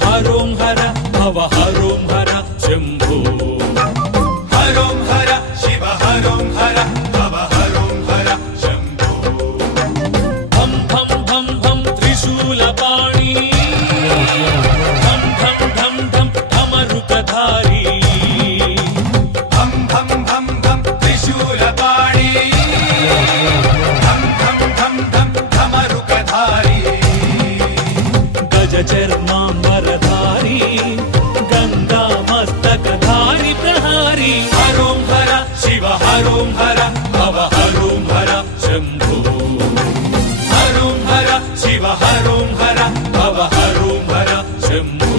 హరోం హర భవ హరోం హర శంభో హరోం హర శివ హరోం హర భవ హరోం హర శంభో భం భం భం భం త్రిశూలపాణి ఢం ఢం ఢం ఢం ఢమరుకధారి భం భం భం భం త్రిశూలపాణి ఢం ఢం ఢం ఢం ఢమరుకధారి గజ చర్మాంబరధారి గంగా మస్తకధారి ప్రహారి హరోం హర శివ హరోం హర భవ హరోం హర శంభో హరోం హర శివ హరోం హర భవ హరోం హర శంభో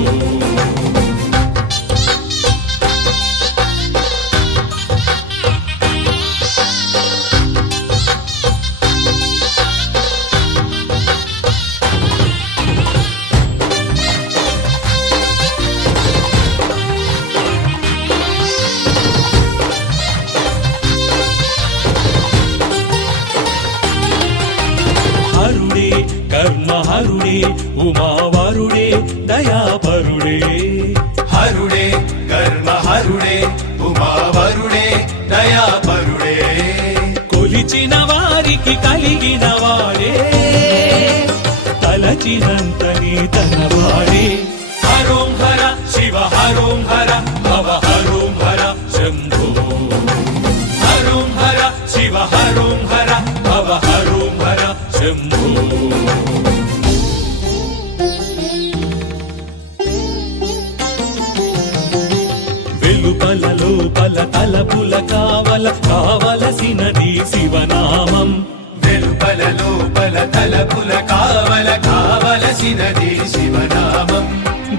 హరుడే కర్మహరుడే ఉమావరుడే దయాపరుడే హరుడే కర్మ హరుడే ఉమావరుడే దయాపరుడే కొలిచిన వారికి కలిగిన వాడే తలచినంతని తనవాడే హరోం హర శివ హరోం హర భవ హరోం హర శంభో హరోం హర శివ హరోం హర భవ హరోం హర శంభో వెలుపల లోపల తలపుల కావలసినది శివనామం వెలుపల లోపల తలపుల కావలసినది శివనామం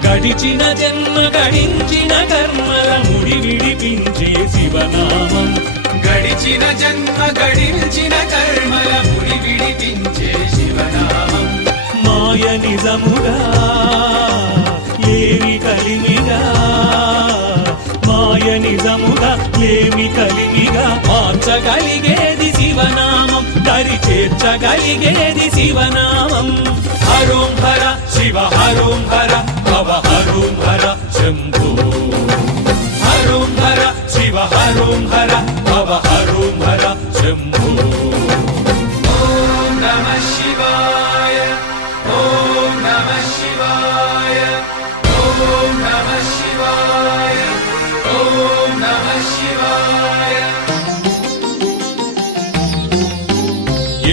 గడిచిన జన్మ గడించిన కర్మల ముడి విడిపించే శివనామం గడిచిన జన్మ గడించిన కర్మల ముడి విడిపించే శివనామం మాయ నిజముగా లేమి కలిమిగా మాయ నిజముగా లేమి కలిమిగా మార్చగలిగేది శివనామం దరి చేర్చగలిగేది శివనామం హరోం హర శివ హరోం హర భవ హరోం హర శంభో హరోం హర శివ హరోం హర భవ హరోం హర శంభో ఓం నమః శివాయ ఓం నమః శివాయ ఓం నమః శివాయ ఓం నమః శివాయ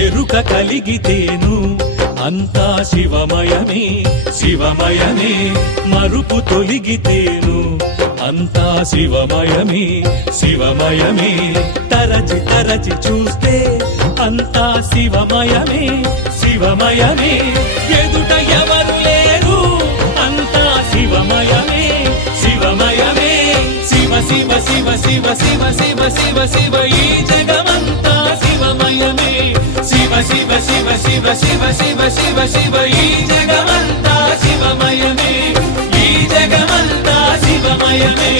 ఎరుక కలిగితేను అంతా శివమయమే శివమయమే మరుపు తొలిగితేను అంతా శివమయమే శివమయమే తరచి తరచి చూస్తే అంతా శివమయమే శివమయమే ఎదుట ఎవరు లేరు అంతా శివమయమే శివమయమే శివ శివ శివ శివ శివ శివ శివ శివ ఈ జగమంతా శివమయమే శివ శివ శివ శివ శివ శివ శివ శివ ఈ జగమంతా శివమయమే ఈ జగమంతా శివమయమే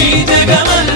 ఈ జగమంతా